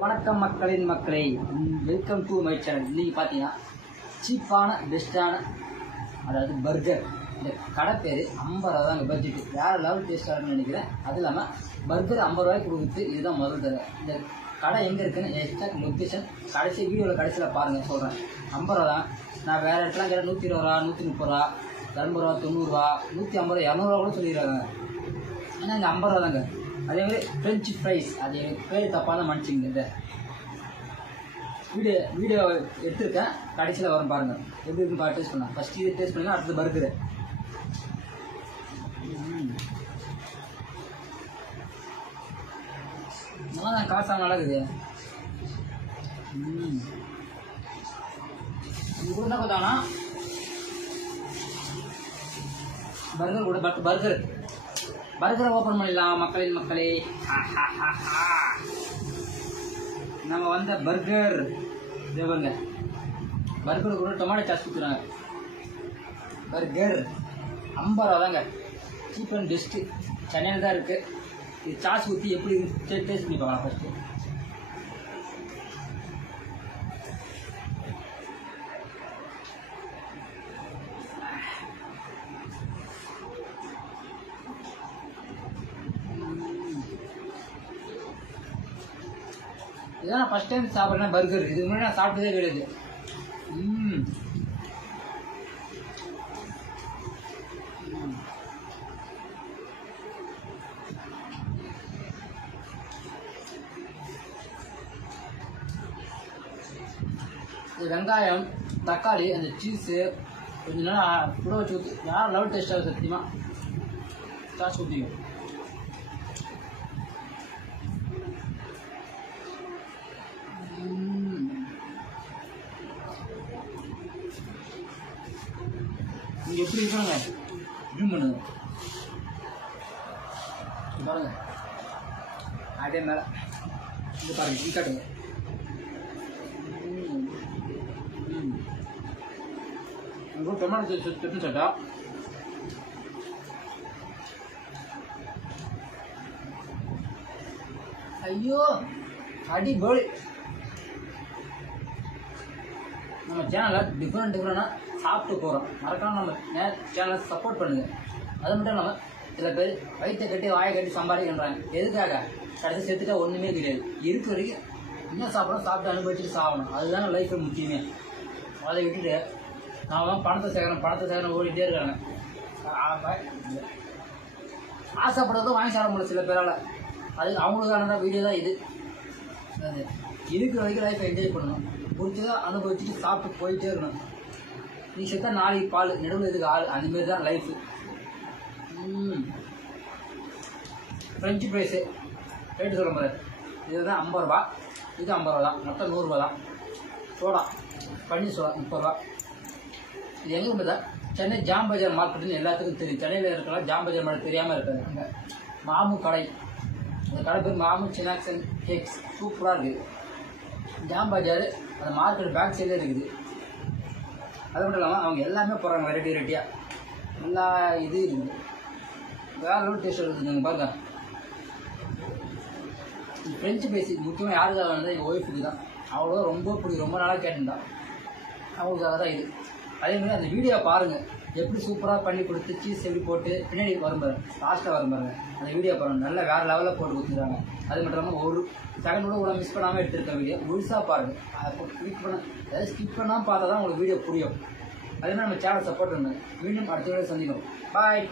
வணக்கம் மக்களின் மக்களே, வெல்கம் டு மை சேனல். இன்றைக்கி பார்த்தீங்கன்னா சீப்பான பெஸ்ட்டான அதாவது பர்கர். இந்த கடை பேர் 50 ரூபா தாங்க பட்ஜெட்டு. வேறு லெவல் டேஸ்ட்டாக இருக்குன்னு நினைக்கிறேன். அதுவும் இல்லாமல் பர்கர் 50 ரூபாய்க்கு கொடுக்குறது இதுதான் முதல் தடவை. இந்த கடை எங்கே இருக்குன்னு எக்ஸாக்ட் லொக்கேஷன் வீடியோவில் கடைசியில் பாருங்கள், சொல்கிறேன். 50 ரூபா தான். நான் வேறு இடத்துல கேட்டால் 120 ரூபா, 130 ரூபா, 80 ரூபா, 90 ரூபா, 150, 200 ரூபா கூட சொல்லிடுறாங்க. ஆனால் இங்கே 50 ரூபா தாங்க. அதேமாதிரி ஃப்ரெஞ்சு ஃப்ரைஸ், அது பேர் தப்பாக தான் மன்னிச்சிங்க. இந்த வீடியோ எடுத்துருக்கேன், கடைசியில் வரும் பாருங்கள். எப்படி இருக்குன்னு டேஸ்ட் பண்ணலாம். ஃபஸ்ட்டு இது டேஸ்ட் பண்ணுங்கள், அடுத்தது பர்கரு. நல்லா காசு நல்லா இருக்குது. இது கூட என்ன பார்த்தாங்கன்னா பர்கர் கூட பர்கரை ஓப்பன் பண்ணிடலாம் மக்களின் மக்களே. நம்ம வந்த பர்கர் தேவங்க. பர்கர் கூட டொமேட்டோ சாஸ் கொடுக்குறாங்க. பர்கர் 50 ரூபா தாங்க. Cheap and best. சென்னையில் தான் இருக்குது. இது சாஸ் ஊற்றி எப்படி டேஸ்ட் பண்ணி பார்க்கலாம். ஃபஸ்ட்டு இதான் நான் ஃபஸ்ட் டைம் சாப்பிட்றேன் பர்கர். இதுக்கு முன்னாடி நான் சாப்பிட்டதே கிடையாது. இது வெங்காயம், தக்காளி, அந்த சீஸு கொஞ்சம் நேரம் கூட வச்சு ஊற்றி யாரும் லெவல் டேஸ்ட்டாக சத்தியமாக சாஸ் ஊற்றிக்கும். நீங்கள் எப்படி இருக்கணுங்க ஜூம் பண்ணுங்க பாருங்க. அதே மேலே இது பாருங்க, இது காட்டுங்க. டொமேட்டோ சட்னி சாப்பிட்டா ஐயோ அடிபொலி. நம்ம சேனலில் டிஃப்ரெண்டாக சாப்பிட்டு போகிறோம். மறக்காமல் நம்ம சேனலை சப்போர்ட் பண்ணுங்கள். அது மட்டும் இல்லாமல் சில பேர் வயிற்றை கட்டி வாயை கட்டி சம்பாதிக்கின்றாங்க. எதுக்காக? கடைசி சேர்த்துட்டா ஒன்றுமே கிடையாது. இருக்க வரைக்கும் என்ன சாப்பிட்றோம், சாப்பிட்டு அனுபவிச்சுட்டு சாகணும். அதுதானே லைஃப்பில் முக்கியமே. அதை விட்டுட்டு நான் பணத்தை சேகரம் ஓடிட்டே இருக்காங்க. ஆசைப்படுறதும் வாங்கி சாப்பிட முடியல சில பேரால். அது அவங்களுக்கான வீடியோ தான் இது. அது இருக்கிற வரைக்கும் லைஃப்பை என்ஜாய் பண்ணணும். பிடிச்சதான் அனுபவிச்சுட்டு சாப்பிட்டு போயிட்டே இருக்கணும். நீ செத்தா நாளைக்கு பால், நடுவில் இதுக்கு ஆள். அதுமாரி தான் லைஃபு. ஃப்ரெஞ்சு ஃப்ரைஸு ரேட்டு சொல்ல மாதிரி இதுதான் 50 ரூபா. இது 50 ரூபா தான். மொத்தம் 100 ரூபா தான். சோடா பன்னீர் சோடா 30 ரூபா. இது எங்கே பார்த்தா சென்னை ஜாம் பஜார் மார்க்கெட்டுன்னு எல்லாத்துக்கும் தெரியும். சென்னையில் இருக்கலாம், ஜாம் பஜார் மார்க்கெட் தெரியாமல் இருக்காது. அங்கே மாமு கடை, அந்த கடை பேர் மாமு சினாக்ஸ் அண்ட் கேக்ஸ். சூப்பராக இருக்குது. ஜாம் பஜார் அந்த மார்க்கெட் பேக் சைடில் இருக்குது. அது மட்டும் இல்லாமல் அவங்க எல்லாமே போடுறாங்க வெரைட்டியாக. எல்லா இது இருக்குது. வேறு லெவல் டேஸ்ட் இருக்குது. நீங்கள் பாருங்க. ஃப்ரெஞ்சு ஃப்ரைஸ் முக்கியமாக யாருக்காக வந்து எங்கள் ஒய்ஃபுக்கு தான். அவ்வளோ ரொம்ப பிடிக்கும். ரொம்ப நாளாக கேட்டிருந்தான். அவங்களுக்காக தான் இது. அதேமாதிரி அந்த வீடியோ பாருங்கள், எப்படி சூப்பராக பண்ணி கொடுத்து சீஸ் எப்படி போட்டு பின்னாடி வரும் பாருங்க, லாஸ்ட்டாக வரும் பாருங்க. அந்த வீடியோ பாருங்கள், நல்லா வேறு லெவலில் போட்டு கொடுத்துருக்காங்க. அது மட்டும் இல்லாமல் ஒரு செகண்ட் கூட மிஸ் பண்ணாமல் எடுத்துருக்க வீடியோ முழுசாக பாருங்கள். அதை கிளிக் பண்ண அதாவது ஸ்கிப் பண்ணாமல் பார்த்தா தான் உங்களுக்கு வீடியோ புரியும். அதே மாதிரி நம்ம சேனல் சப்போர்ட் பண்ணுங்கள். மீண்டும் அடுத்த வீடியோ சந்திக்கும். பாய்.